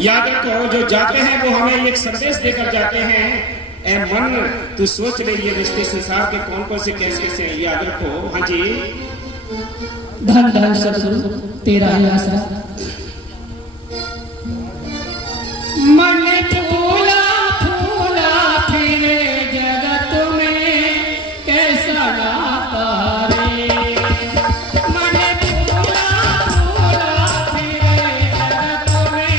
याद रखो, जो जाते हैं वो हमें एक संदेश देकर जाते हैं। ए मन, तू सोच ले ये रिश्ते संसार के कौन कौन से कैसे कैसे हैं, याद रखो। हाँ जी। धन धन सतगुरु तेरा ही आसरा। मन फूला फूला फिरे जगत में कैसा नाता रे। मन फूला फूला फिरे जगत में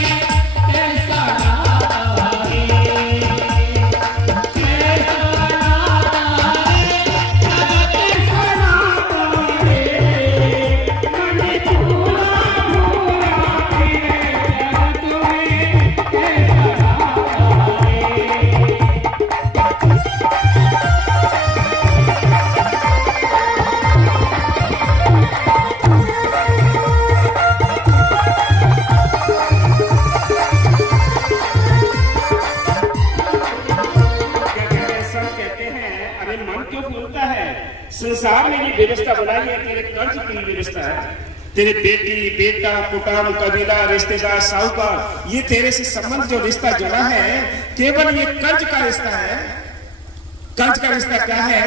कैसा नाता रे। कैसा नाता रे, कैसा नाता रे। मन फूला फूला फिरे जगत में कैसा संसार ने ये व्यवस्था बनाई है, तेरे कर्ज की व्यवस्था है। तेरे बेटी, बेटा, कुटाम, कबीला, रिश्तेदार, साहूकार, ये तेरे से संबंध जो रिश्ता जुड़ा है, केवल ये कर्ज का रिश्ता है। कर्ज का रिश्ता क्या है?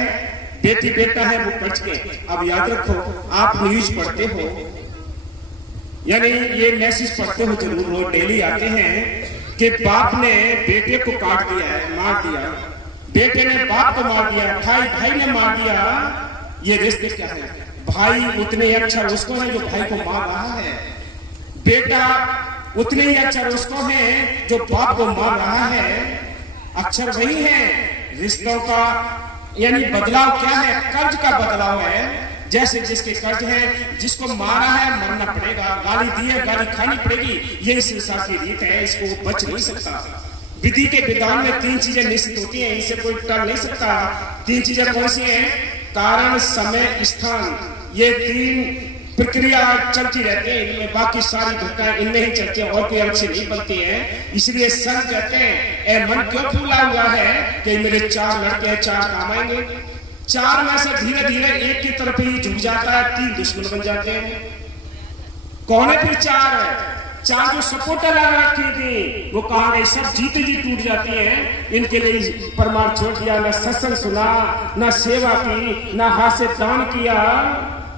बेटी बेटा है वो कर्ज के। अब याद रखो, आप न्यूज पढ़ते हो, यानी ये मैसेज पढ़ते हो जरूर, रोज डेली आते हैं कि बाप ने बेटे को काट दिया है, मार दिया, बेटे ने बाप को मार दिया, भाई भाई ने मार दिया। ये रिश्ते क्या है? भाई उतने ही अक्षर उसको है जो भाई को मार रहा है, बेटा उतने ही अक्षर उसको है जो बाप को मार रहा है। अक्षर वही है, रिश्तों का यानी बदलाव क्या है? कर्ज का बदलाव है। जैसे जिसके कर्ज है, जिसको मारा है मरना पड़ेगा, गाली दी है गाली खानी पड़ेगी। यही संसार की रीत है, इसको वो बच नहीं सकता। विधि के विधान में तीन चीजें निश्चित होती हैं, इसे कोई टल नहीं सकता। तीन चीजें कौन सी हैं? कारण, समय, स्थान। ये तीन प्रक्रिया चलती रहती है, इनमें बाकी सारी घटनाएं इनमें ही चलती हैं और कोई अलग से नहीं बनती है। इसलिए संत कहते हैं, ए मन क्यों फूला हुआ है कि मेरे चार लड़के हैं, चार काम आएंगे। चार में से धीरे धीरे एक की तरफ ही झुक जाता है, तीन दुश्मन बन जाते हैं। कौन है फिर चार? चार जो सपोर्टर लगा रखी थी वो कहा गई, सब जीते जी टूट जाती हैं। इनके लिए परमार छोड़ दिया, न सत्संग सुना, न सेवा की, न हाथ से दान किया।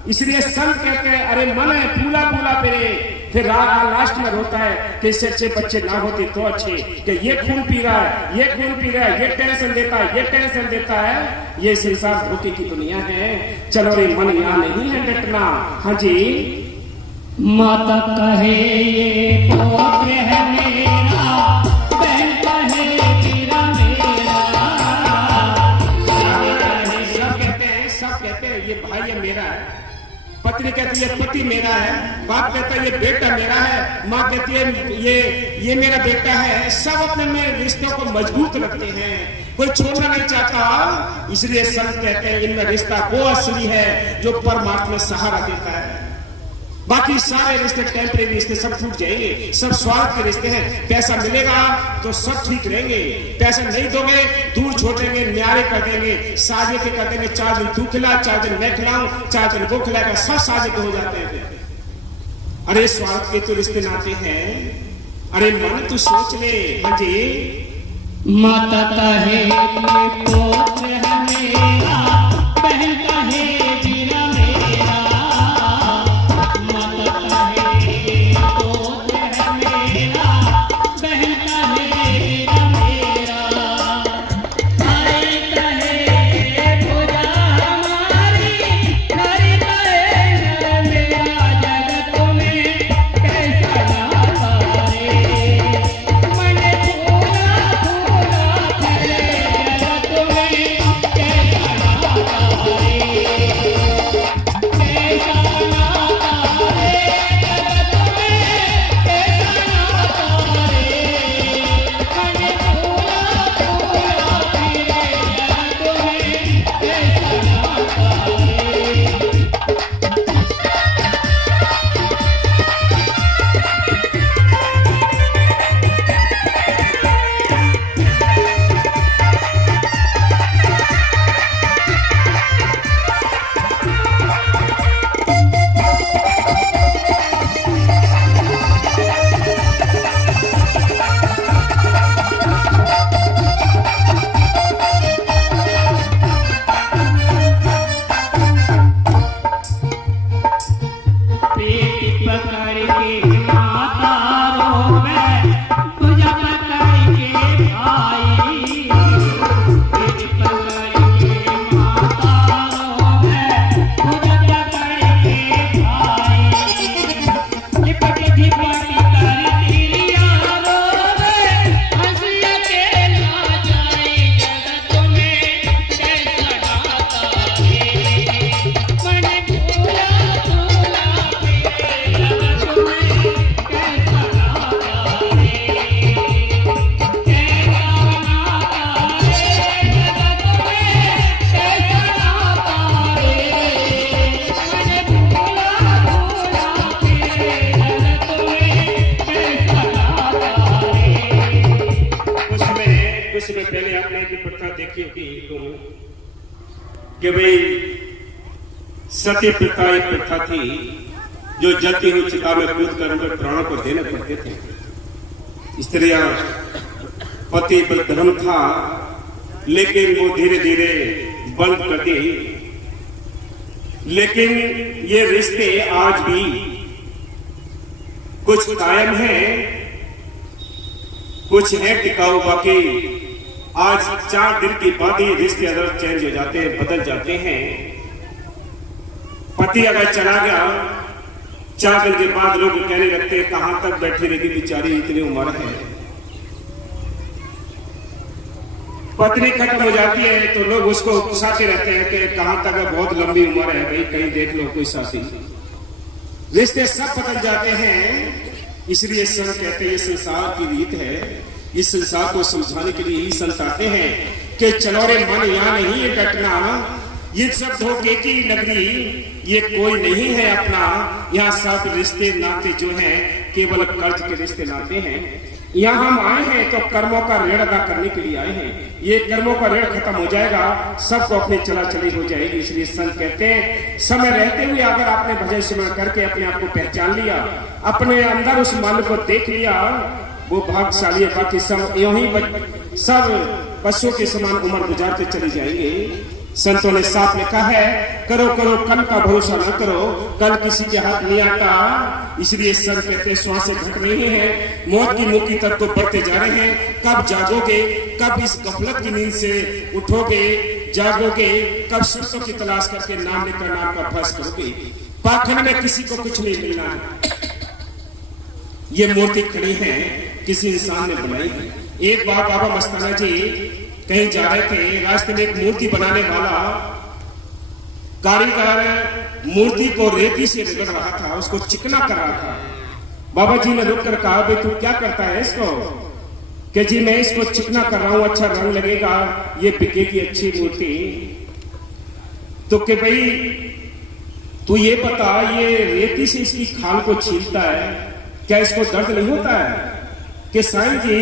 इसलिए संत कहते हैं, अरे मन है फूला फूला फिरे। फिर लास्ट में रोता है कि इससे अच्छे बच्चे ना होते तो अच्छे, कि ये खून पी रहा है, ये खून पी रहा है, ये टेंशन देता है, ये टेंशन देता है। ये संसार धोखे की दुनिया है। चलो रे मन यहाँ नहीं है डटना। हाँ जी। माता कहे ये पुत्र है मेरा, बहन कहे वीरा मेरा। सब कहते हैं ये भाई है मेरा है, पत्नी कहती है पति मेरा है, बाप कहता है ये बेटा मेरा है, माँ कहती है ये मेरा बेटा है। सब अपने में रिश्तों को मजबूत रखते हैं, कोई छोड़ना नहीं चाहता। इसलिए संत कहते हैं इनमें रिश्ता वो असली है जो परमात्मा सहारा देता है। बाकी सारे रिश्ते टेम्परेरी रिश्ते सब टूट जाएंगे, सब स्वार्थ के रिश्ते हैं। पैसा मिलेगा तो सब ठीक रहेंगे, पैसा नहीं दोगे दूर छोड़ेंगे, न्यारे कर देंगे, साजे के कर देंगे। 4 दिन तू खिला, 4 दिन मैं खिलाऊं, 4 दिन वो खिलाएगा, सब साजे हो जाते हैं। अरे स्वार्थ के तो रिश्ते नाते हैं। अरे मन तू सोच ले। हाँ जी। माता कहे पुत्र है मेरा, बहन कहे वीरा मेरा। माता कहे पुत्र है मेरा, बहन कहे वीरा मेरा। हरि कहे पूजा हमारी, हरि कहे मेरा जगत में कैसा नाता रे। मन फूला फूला फिरे जगत में कैसा नाता देखी होगी कि भाई सती प्रथा एक प्रथा थी जो जलती हुई चिता में कूद कर उनके प्राणों को देने पड़ते थे। स्त्रियां पति बलधर्म था, लेकिन वो धीरे धीरे बंद कर दी। लेकिन ये रिश्ते आज भी कुछ कायम है, कुछ है टिकाऊ। बाकी आज 4 दिन के बाद ही रिश्ते अगर चेंज हो जाते हैं, बदल जाते हैं। पति अगर चला गया 4 दिन के बाद लोग कहने लगते हैं कहां तक बैठी रहेगी बेचारी, इतनी उम्र है। पत्नी खत्म हो जाती है तो लोग उसको उकसाते रहते हैं कि कहां तक है, बहुत लंबी उम्र है भाई, कहीं देख लो कोई साथी। रिश्ते सब बदल जाते हैं। इसलिए संत कहते हैं ये संसार की रीत है। इस संसार को समझाने के लिए ही संत आते हैं कि चलो रे मन यहाँ नहीं है डटना, ये सब धोखे की नगरी, ये कोई नहीं है अपना। यहाँ सब रिश्ते नाते जो हैं केवल कर्ज के रिश्ते नाते हैं। यहाँ हम आए हैं तो कर्मों का ऋण अदा करने के लिए आए हैं। ये कर्मों का ऋण खत्म हो जाएगा, सबको अपनी चला चली हो जाएगी। इसलिए संत कहते हैं समय रहते हुए अगर आपने भजन सिमरण करके अपने आप को पहचान लिया, अपने अंदर उस मन को देख लिया, वो भाग्यशाली है। बाकी सब यूं ही सब पशुओं के समान उम्र गुजारते चले जाएंगे। संतों ने साफ लिखा है करो करो कल का भरोसा न करो, कल किसी के हाथ नहीं आता। इसलिए संत कहते श्वास घट रही है, मौत की मुखी तक तो बढ़ते जा रहे हैं। कब जागोगे, कब इस गफलत की नींद से उठोगे, जागोगे, कब संतों की तलाश करके नाम लेकर नाम का अभ्यास करोगे। पाखंड में किसी को कुछ नहीं मिलना है। ये मूर्ति खड़ी है, किसी इंसान ने बनाई है। एक बार बाबा मस्ताना जी कहीं जा रहे थे, रास्ते में एक मूर्ति बनाने वाला कारीगर मूर्ति को रेती से रगड़ रहा था, उसको चिकना कर रहा था। बाबा जी ने रुक कर कहा भाई तू क्या करता है इसको? कि जी मैं इसको चिकना कर रहा हूं, अच्छा रंग लगेगा, ये बिकेगी अच्छी मूर्ति। तो कि भाई तू ये बता, ये रेती से इसकी खाल को छीलता है, क्या इसको दर्द नहीं होता है? कि साईं जी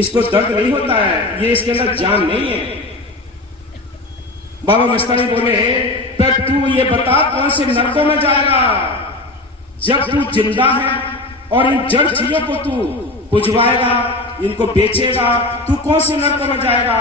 इसको दर्द नहीं होता है, ये इसके अंदर जान नहीं है। बाबा मस्तानी बोले पर तू ये बता कौन से नरकों में जाएगा? जब तू जिंदा है और इन जड़ चीजों को तू पुजवाएगा, इनको बेचेगा, तू कौन से नरकों में जाएगा?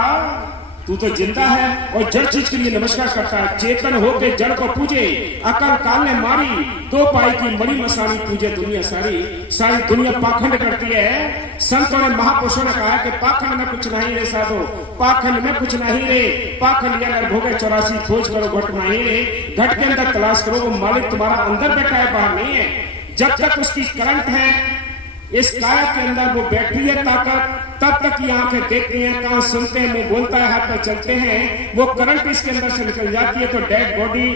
तू तो जिंदा है और जड़ चीज के लिए नमस्कार करता है। चेतन होके जड़ को पूजे, अकल काल ने मारी, 2 पाई की मरी मसानी पूजे दुनिया सारी। सारी दुनिया पाखंड करती है। संतों ने महापुरुषों ने कहा कि पाखंड में कुछ नहीं रे साधो, पाखंड में कुछ नहीं रे। पाखंड या भोगे 84 खोज करो घट नहीं रे। घट के अंदर तलाश करो, वो मालिक तुम्हारा अंदर बैठा है, बाहर नहीं है। जब तक उसकी करंट है इस काया के अंदर, वो बैटरी है ताकत, तब तक ये आंखें देखती हैं, कान सुनते हैं, मुंह बोलता है, हाथ में चलते हैं। वो करंट इसके अंदर से निकल जाती है तो डेड बॉडी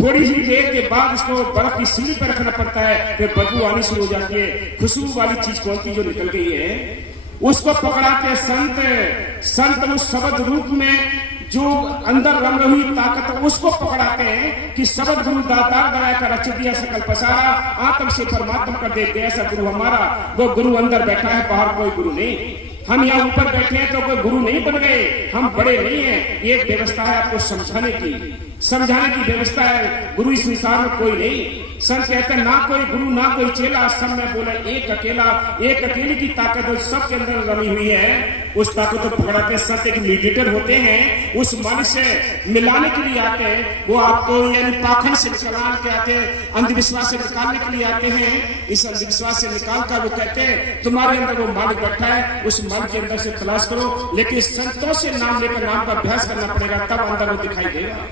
थोड़ी ही देर के बाद इसको बर्फ की सीढ़ी पर रखना पड़ता है, फिर बदबू आनी शुरू हो जाती है। खुशबू वाली चीज कौन सी जो निकल गई है, उसको पकड़ाते संत उस शब्द रूप में जो अंदर रम रही ताकत, उसको पकड़ाते हैं कि शब्द गुरु दातार दया का रच दिया सकल पसारा, आत्म से परमात्मा कर दे ऐसा गुरु हमारा। वो गुरु अंदर बैठा है, बाहर कोई गुरु नहीं। हम यहाँ ऊपर बैठे हैं तो कोई गुरु नहीं बन गए, हम बड़े नहीं हैं। एक व्यवस्था है आपको समझाने की व्यवस्था है। गुरु इस संसार में कोई नहीं। संत कहते हैं ना कोई गुरु ना कोई चेला, सब में बोले एक अकेला। एक अकेले की ताकत जो सबके अंदर रमी हुई है, उस ताकत को पकड़ाते हैं। संत एक मीडिएटर होते हैं, उस मन से मिलाने के लिए आते हैं। वो आपको यानी पाखंड से निकाल के आते हैं, अंधविश्वास से निकालने के लिए आते हैं। इस अंधविश्वास से निकाल कर वो कहते हैं तुम्हारे अंदर वो मालिक बैठा है, उस मन के अंदर से तलाश करो। लेकिन संतों से नाम लेकर नाम का अभ्यास करना पड़ेगा, तब अंदर वो दिखाई देगा।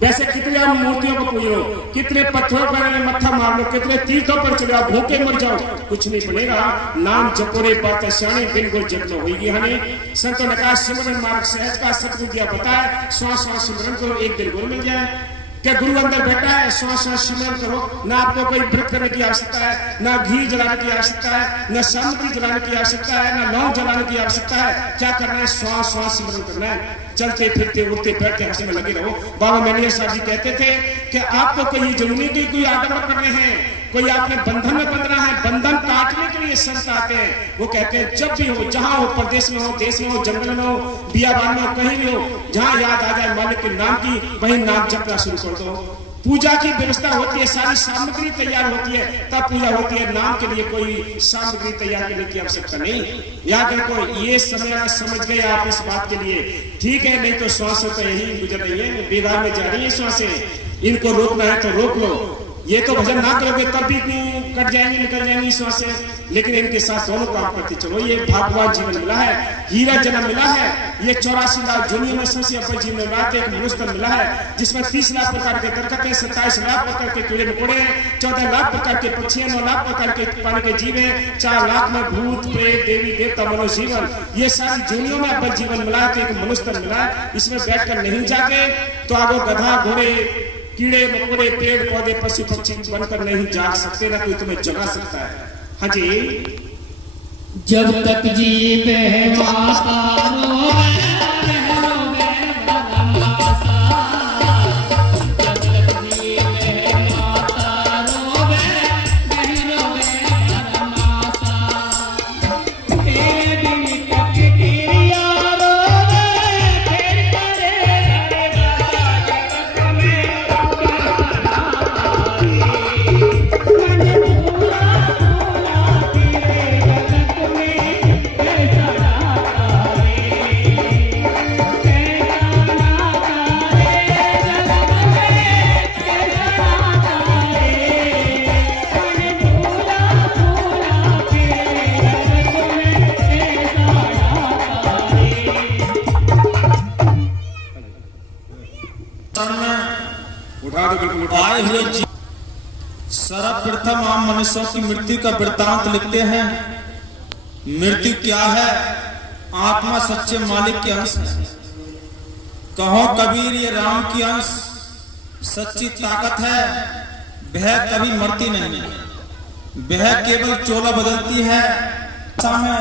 वैसे कितने आप मूर्तियों को पूज लो, कितने पत्थरों पर मत्था मार लो, कितने तीर्थों पर चले आओ, भूखे मर जाओ, कुछ नहीं बनेगा। नाम जपोरे बात श्याणी बिल्कुल जपनो होगी हमें। संतों ने कहा सिमरन मार्ग सहज का सतगुरु दिया बताया, श्वास श्वास सिमरन करो, एक दिन गुरु मिल जाए। क्या गुरु अंदर बैठा है, श्वास श्वास सिमरन करो। ना आपको कोई व्रत करने की आवश्यकता है, ना घी जलाने की आवश्यकता है, ना सामग्री जलाने की आवश्यकता है, ना लौंग जलाने की आवश्यकता है। क्या करना है, श्वास श्वास सिमरन करना है। चलते फिरते उठते बैठते हंसने में लगे रहो। बाबा मैनिया साहब जी कहते थे कि आपको कोई जरूरी नहीं कोई आदम कर रहे हैं, कोई आपने बंधन में बंधना है, बंधन काटने के लिए संत आते हैं। वो कहते हैं जब भी हो, जहां हो, प्रदेश में हो, देश में हो, जंगल में हो, बियाबान में हो, कहीं भी हो, जहां याद आ जाए मालिक के नाम की, वही नाम जपना शुरू कर दो। पूजा की व्यवस्था होती है, सारी सामग्री तैयार होती है, तब पूजा होती है। नाम के लिए कोई सामग्री तैयार करने की आवश्यकता नहीं। याद रखो, ये समय समझ गए आप इस बात के लिए, ठीक है। नहीं तो श्वास तो यही गुजर रही है, बेगार में जा रही है श्वासें। इनको रोकना है तो रोक लो। ये तो भजन ना करोगे तब भी कट जाएंगे, निकल जाएंगी श्वासें। लेकिन इनके साथ दोनों काम करते चलो। ये भाग्यवान जीवन मिला है, हीरा जन्म मिला है। ये 84 लाख दुनिया में सबसे अव्वल जीवन मिला है। एक मनुष्य मिला है जिसमें 30 लाख प्रकार के दरखत है, 27 लाख प्रकार के कीड़े मकोड़े हैं, 14 लाख प्रकार के पक्षी हैं, 9 लाख प्रकार के पानी के जीव हैं, 4 लाख में भूत प्रेत देवी देवता मनुष्य जीवन। ये सारी दुनिया में अव्वल जीवन मिला है। तो एक मनुष्य मिला है, इसमें बैठकर नहीं जागे तो आगो गधा घोड़े कीड़े मकोड़े पेड़ पौधे पशु पक्षी बनकर नहीं जाग सकते, ना कोई तुम्हें जगा सकता है। हाँ जी, जब तक जीवे माता रोवे, आए हुए सर्वप्रथम हम मनुष्यों की मृत्यु का वृत्तांत लिखते हैं। मृत्यु क्या है? आत्मा सच्चे मालिक के अंश है। कहो कबीर ये राम की अंश सच्ची ताकत है। वह कभी मरती नहीं, वह केवल चोला बदलती है। में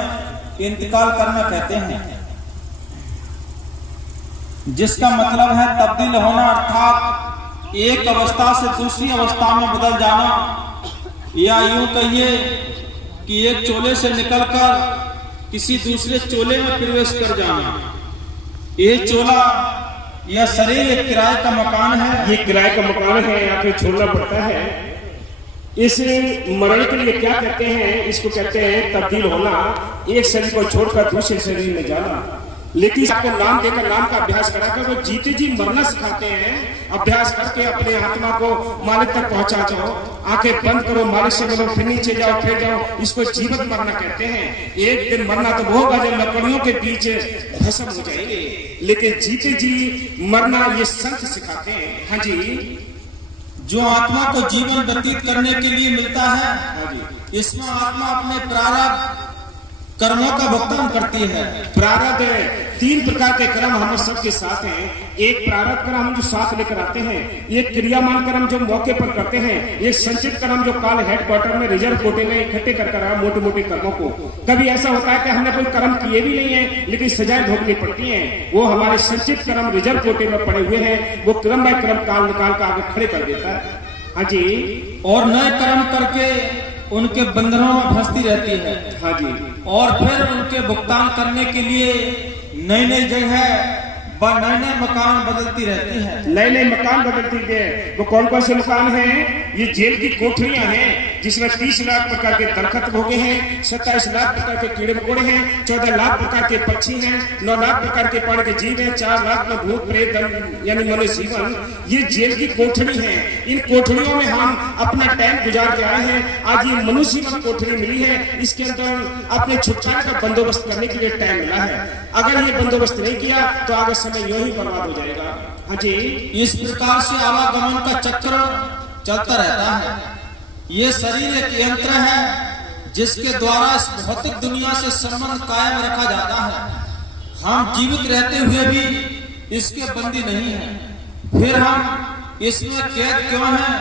इंतकाल करना कहते हैं, जिसका मतलब है तब्दील होना, अर्थात एक अवस्था से दूसरी अवस्था में बदल जाना, या यूं कहिए कि एक चोले से निकलकर किसी दूसरे चोले में प्रवेश कर जाना। ये चोला या शरीर एक किराए का मकान है। ये किराए का मकान है, यहाँ पे छोड़ना पड़ता है। इस मरण के लिए क्या कहते हैं? इसको कहते हैं तब्दील होना, एक शरीर को छोड़कर दूसरे शरीर में जाना। लेकिन आपको नाम देकर, नाम का अभ्यास कराकर वो जीते जी मरना सिखाते हैं। अभ्यास करके अपने आत्मा को मालिक तक पहुंचा जाओ। आंखें बंद करो, मालिक से मिलो, फिर नीचे जाओ, फिर जाओ। इसको जीवित मरना कहते हैं। एक दिन मरना तो वो होगा जब लकड़ियों के बीच भस्म हो जाएंगे, लेकिन जीते जी मरना ये संत सिखाते हैं। हाँ जी, जो आत्मा को जीवन व्यतीत करने के लिए मिलता है, इसमें आत्मा अपने प्रारब्ध कर्मों का भुगतान करती है। प्रारब्ध 3 प्रकार के कर्म हम सबके साथ हैं। एक प्रारब्ध कर्म हम जो साथ लेकर आते हैं, एक क्रियामान कर्म जो मौके पर करते हैं, एक संचित कर्म जो काल हेडक्वार्टर में रिजर्व कोटे में इकट्ठे कर मोटे मोटे कर्मों को। कभी ऐसा होता है कि हमने कोई कर्म किए भी नहीं है, लेकिन सजाएं भोगनी पड़ती हैं। वो हमारे संचित कर्म रिजर्व कोटे में पड़े हुए हैं। वो क्रम बाय क्रम काल निकाल कर आगे खड़े कर देता है। हाँ जी, और नए कर्म करके उनके बंधनों में फंसती रहती है। हाँ जी, और फिर उनके भुगतान करने के लिए नई नई जगह व नए नए मकान बदलती रहती है। नए नए मकान बदलती है। वो कौन कौन से मकान हैं? ये जेल की कोठरियां हैं, जिसमें 30 लाख प्रकार के दरखत भोगे हैं, 27 लाख प्रकार के कीड़े मकोड़े हैं, 14 लाख प्रकार के पक्षी हैं, 9 लाख प्रकार के पानी के जीव हैं, 4 लाख में भूत प्रेत यानी मनुष्य जीवन। ये जेल की कोठरी है। इन कोठरियों में हम अपना टाइम गुजार के आए हैं। आज ये मनुष्य जीवन कोठरी मिली है, इसके अंदर अपने छुटकारे का बंदोबस्त करने के लिए टाइम मिला है। अगर ये बंदोबस्त नहीं किया तो आगे समय यूं ही बर्बाद हो जाएगा। हाँ जी, इस प्रकार से आवागमन का चक्र चलता रहता है। ये शरीर एक यंत्र है जिसके द्वारा इस भौतिक दुनिया से संबंध कायम रखा जाता है। हम जीवित रहते हुए भी इसके बंदी नहीं हैं। फिर हम इसमें कैद क्यों हैं?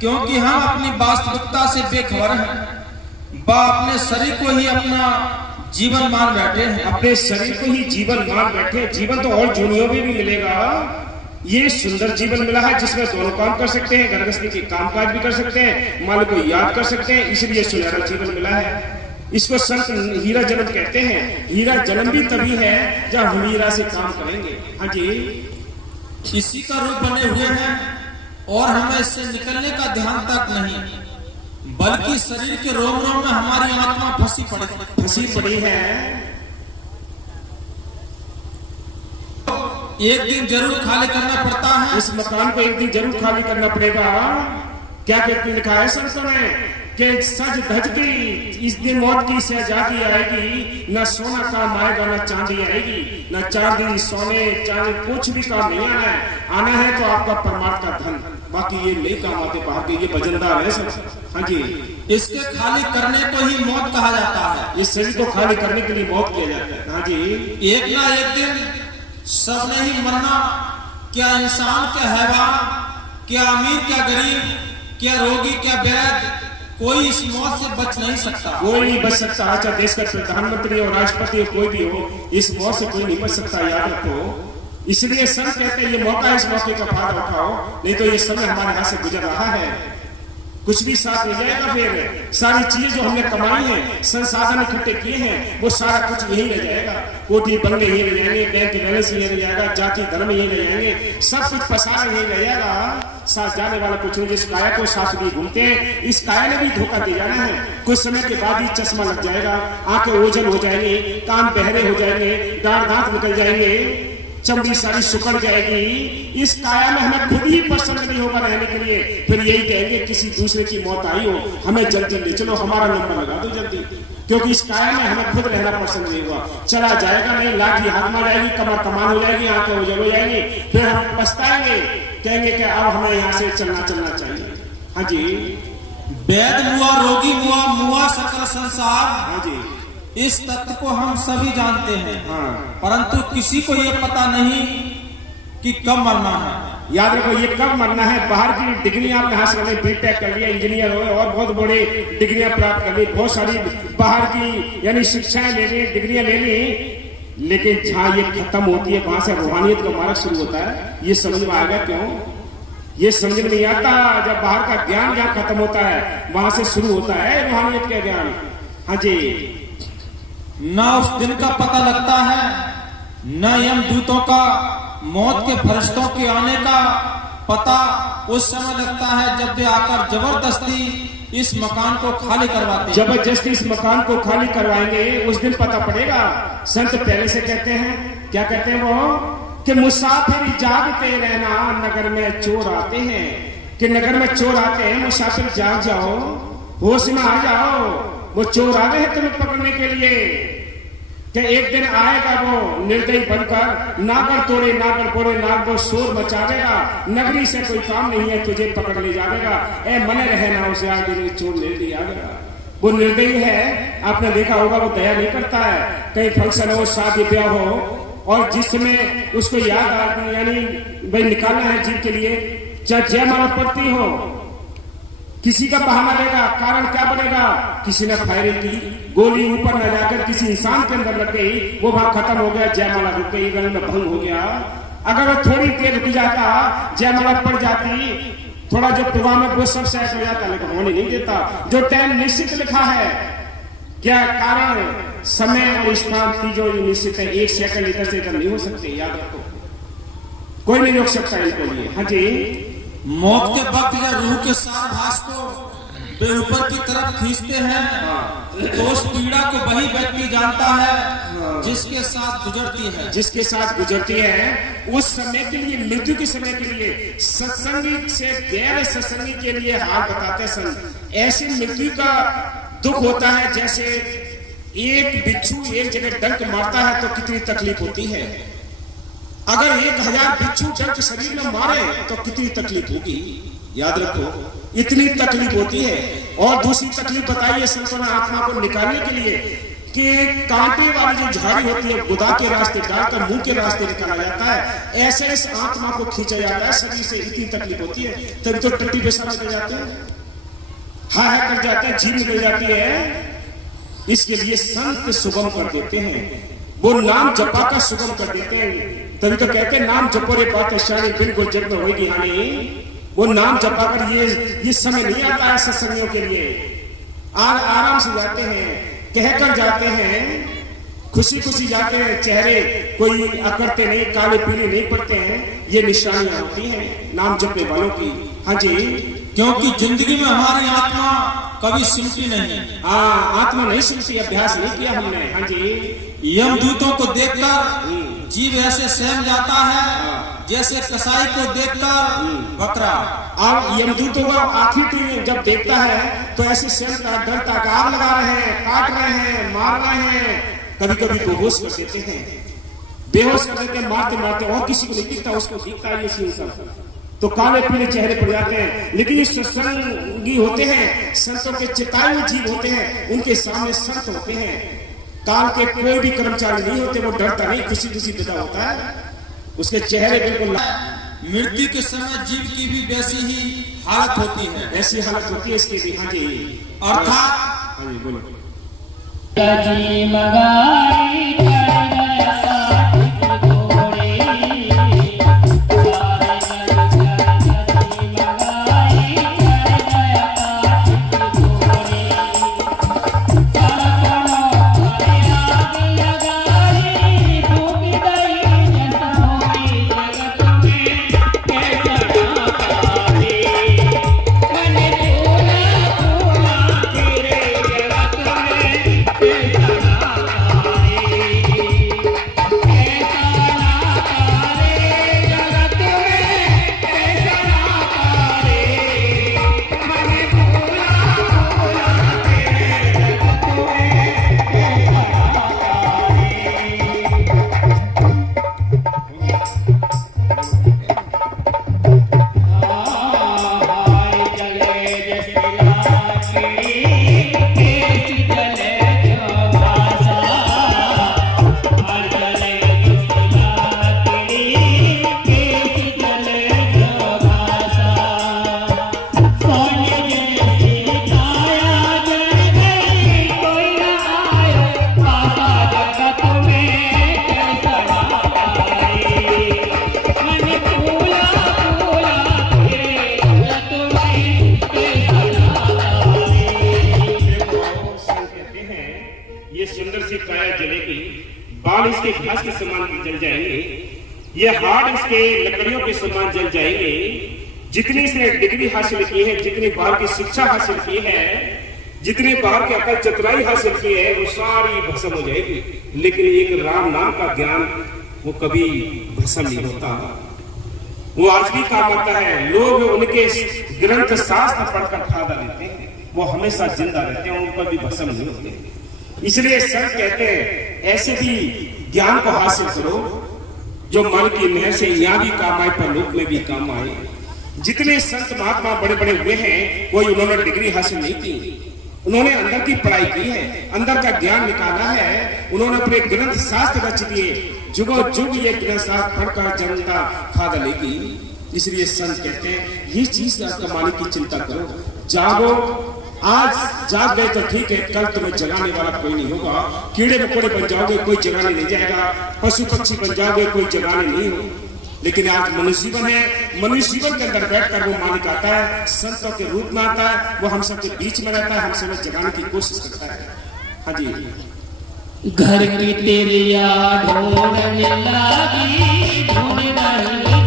क्योंकि हम अपनी वास्तविकता से बेखबर हैं, व अपने शरीर को ही अपना जीवन मान बैठे हैं। अपने शरीर को ही जीवन मान बैठे। जीवन तो और दुनिया में भी मिलेगा, ये सुंदर जीवन मिला है जिसमें दोनों काम कर सकते हैं, घर गृहस्थी के कामकाज भी कर सकते हैं, मालिक को याद कर सकते हैं, इसलिए सुनहरा जीवन मिला है। इसको संत हीरा जन्म कहते हैं। हीरा जन्म भी तभी है जब हम हीरा से काम करेंगे। हाँ जी, इसी का रूप बने हुए हैं और हमें इससे निकलने का ध्यान तक नहीं, बल्कि शरीर के रोम रोम में हमारी आत्मा फंसी पड़ी है। एक दिन जरूर खाली करना पड़ता है। इस मकान को एक दिन जरूर खाली करना पड़ेगा। क्या कहते लिखा है संतों ने कि सज धज के इस दिन मौत की सहजादी आएगी, न सोना काम आएगा न चांदी आएगी, न चांदी सोने चांदी कुछ भी काम नहीं आना है। आना है तो आपका परमात्मा का धन, बाकी ये नहीं काम आते बाहर के, ये वजनदार है सब। हाँ जी, इसके खाली करने को ही मौत कहा जाता है। इस शरीर को खाली करने के लिए मौत किया जाता है। हाँ जी, एक ना एक दिन सबने ही मरना, क्या इंसान क्या हैवान, क्या अमीर क्या गरीब, क्या रोगी क्या वैद्य, कोई इस मौत से बच नहीं सकता। कोई नहीं बच सकता। अच्छा, देश का प्रधानमंत्री और राष्ट्रपति कोई भी हो, इस मौत से कोई नहीं बच सकता, याद रखो। इसलिए संत कहते हैं ये मौका है, इस मौके का फायदा उठाओ, नहीं तो ये समय हमारे हाथ से गुजर रहा है। कुछ भी साथ मिल जाएगा, फिर सारी चीजें जो हमने कमाई है, संसाधन इकट्ठे किए हैं, वो सारा कुछ यही रह जाएगा। कोठी बंगले यही रह जाएंगे, बैंक बैलेंस यही रह जाएगा, जाति धर्म यही रह जाएंगे, सब कुछ पसारा यही रह जाएगा। साथ जाने वाला कुछ नहीं। जिस काया को साथ भी घूमते हैं, इस काया ने भी धोखा दे जाना है। कुछ समय के बाद ही चश्मा लग जाएगा, आंखें ओझल हो जाएंगे, कान बहरे हो जाएंगे, दांत दांत निकल जाएंगे, चमड़ी सारी सुकड़ जाएगी। इस काया में हमें खुद ही पसंद नहीं होगा रहने के लिए। फिर यही कहेंगे किसी दूसरे की मौत आई हो, हमें जल्दी ले चलो, हमारा नंबर लगा दो जल्दी, क्योंकि इस काया में हमें खुद रहना पसंद नहीं हुआ। चला जाएगा नहीं, लाठी हाथ में जाएगी, कमर कमान हो जाएगी, आंखें ओझल हो जाएंगी, फिर हम पछताएंगे, कहेंगे कि अब हमें यहाँ से चलना चाहिए। हाँ जी, वैद मुआ, रोगी मुआ, मुआ सकल संसार। हाँ जी, इस तत्व को हम सभी जानते हैं। हाँ, परंतु किसी को यह पता नहीं कि कब मरना है। याद रखो, ये कब मरना है। बाहर की डिग्री आपने हासिल कर ली, बीटेक कर लिया, इंजीनियर हो और बहुत बड़े डिग्रियां प्राप्त कर ली, बहुत सारी बाहर की यानी शिक्षाएं ले ली, डिग्रियां ले ली, लेकिन जहां ये खत्म होती है वहां से रूहानियत का मार्ग शुरू होता है। ये समझ में आएगा क्यों? ये समझ में नहीं आता। जब बाहर का ज्ञान जहाँ खत्म होता है वहां से शुरू होता है रूहानियत का ज्ञान। हाँ जी, न उस दिन का पता लगता है, न यमदूतों का, मौत के फरिश्तों के आने का पता उस समय लगता है जब वे आकर जबरदस्ती इस मकान को खाली करवाते हैं। जबरदस्ती इस मकान को खाली करवाएंगे, उस दिन पता पड़ेगा। संत पहले से कहते हैं, क्या कहते हैं वो, कि मुसाफिर जागते रहना, नगर में चोर आते हैं। कि नगर में चोर आते हैं, मुसाफिर जाग जाओ, होश में आ जाओ, वो चोर आ गए हैं तुम्हें पकड़ने के लिए। कि एक दिन आएगा वो निर्दयी बनकर, नागर तोड़े नागर फोड़े नागर शोर मचा देगा, नगरी से कोई काम नहीं है, तुझे पकड़ ले जाएगा। ए मने रहना, उसे आगे चोर ले लिया गया। वो निर्दयी है, आपने देखा होगा, वो दया नहीं करता है। कहीं फंक्शन हो, शादी ब्याह हो, और जिसमें उसको याद आ यानी भाई निकालना है जीव के लिए, चाहे जयमाला पड़ती हो, किसी का बहाना देगा, कारण क्या बनेगा, किसी ने फायरिंग की, गोली ऊपर न जाकर किसी इंसान के अंदर लग गई, वो वहां खत्म हो गया, जयमाला रुक गई, गले में भंग हो गया। अगर वो थोड़ी देर रुक जाता, जयमाला पड़ जाती, थोड़ा जो प्रोग्राम है वो सब सेट हो जाता, लेकिन होने नहीं देता। जो टाइम निश्चित लिखा है, क्या कारण, समय और स्थान की जो निश्चित है, एक सेकंड इधर से इधर नहीं हो सकते, याद रखो, कोई नहीं रोक सकता इनके लिए। हाँ जी, मौत के वक्त या रूह के सारभास को वे ऊपर की तरफ खींचते हैं, तो उस पीड़ा को वही व्यक्ति जानता है जिसके साथ गुजरती है। जिसके साथ गुजरती है, उस समय के लिए, मृत्यु के समय के लिए, सत्संगी से गैर सत्संगी के लिए हाल बताते संत। ऐसी मृत्यु का दुख होता है जैसे एक बिच्छू एक जगह डंक मारता है तो कितनी तकलीफ होती है। अगर 1000 बिच्छू डंक शरीर में मारे तो कितनी तकलीफ होगी, याद रखो, इतनी तकलीफ होती है। और दूसरी तकलीफ बताइए संतों ने आत्मा को निकालने के लिए, कि कांटे वाली जो झाड़ी होती है गुदा के रास्ते डालकर मुंह के रास्ते निकाला जाता है, ऐसे इस आत्मा को खींचा जाता है शरीर से। इतनी तकलीफ होती है, तभी तो टट्टी पेशाब निकल जाते हैं, हाय हाय कर जाते हैं, जीभ निकल जाती है। इसके लिए संत सुगम कर देते हैं, वो नाम जपा का सुगम कर देते हैं। तभी तो कहते हैं नाम जपो रे बात शानी बिल्कुल जग में होगी हानि। वो नाम जपाकर ये समय नहीं आता है सत्संगियों के लिए। आराम से जाते हैं, कहकर जाते हैं, खुशी खुशी जाते हैं, चेहरे कोई अकड़ते नहीं, काले पीले नहीं पड़ते हैं। ये निशानियां होती हैं नाम जपने वालों की। हाँ जी, क्योंकि जिंदगी में हमारी आत्मा कभी सुनती नहीं। हाँ, आत्मा नहीं सुनती, अभ्यास नहीं किया हमने। हाँ जी, यमदूतों को देखकर जीव ऐसे सहम जाता है जैसे कसाई को देखकर बकरा। अब यमदूतों का आखिर जब देखता है तो ऐसे सहमता, डरता, आग लगा रहे हैं, काट रहे हैं, मार रहे हैं, कभी कभी बेहोश कर देते हैं, बेहोश कर देते हैं, मारते मारते, और किसी को नहीं दिखता, उसको दिखता है ये सीन सब, तो काले पीले चेहरे पड़ जाते हैं। लेकिन ये सत्संगी होते हैं, संतों के चिताए हुए जीव होते हैं, उनके सामने संत होते हैं, काल के कोई भी कर्मचारी नहीं होते, वो डरता नहीं, खुशी खुशी विदा होता है, उसके चेहरे बिल्कुल। मृत्यु के समय जीव की भी वैसी ही हालत होती है, ऐसी हालत होती है इसकी भी। हाँ जी, अर्थात हाँ जी, बोलो। जी मगाई चढ़ गया काठ की घोड़े, बाल इसके घास के समान जल जाएंगे, ये हाड़ इसके लकड़ियों के समान जल जाएंगे। जितनी इसने डिग्री हासिल की है, जितनी बाहर की शिक्षा हासिल की है, जितने बाहर की अकल चतुराई हासिल की है, वो सारी भस्म हो जाएगी। लेकिन एक राम नाम का ज्ञान वो कभी भस्म नहीं होता, वो आज भी काम आता है। लोग उनके ग्रंथ शास्त्र पढ़कर फायदा लेते हैं, वो हमेशा जिंदा रहते हैं, उन पर भी भस्म नहीं होते। इसलिए संत कहते हैं ऐसे भी ज्ञान को हासिल करो जो मन की नहर से यहाँ भी काम आए, पर लोक में भी काम आए। जितने संत महात्मा बड़े बड़े हुए हैं, कोई उन्होंने डिग्री हासिल नहीं की, उन्होंने अंदर की पढ़ाई की है, अंदर का ज्ञान निकाला है, उन्होंने अपने ग्रंथ शास्त्र रच दिए, जुगो जुग ये ग्रंथ शास्त्र पढ़कर जनता फायदा लेगी। इसलिए संत कहते हैं ये चीज कमाने की चिंता करो, जागो। आज जाग गए तो ठीक है, कल तुम्हें जगाने वाला कोई नहीं होगा। कीड़े मकोड़े बन जाओगे, कोई जगाने नहीं जाएगा, पशु पक्षी बन जाओगे, कोई जगाने नहीं हो। लेकिन आज मनुष्य जीवन है, मनुष्य जीवन के अंदर बैठकर वो मालिक आता है, संतों के रूप में आता है, वो हम सबके बीच में रहता है, हम सब जगाने की कोशिश करता है। हाँ जी, घर की तेरिया ढूंढने लगी, ढूंढ रही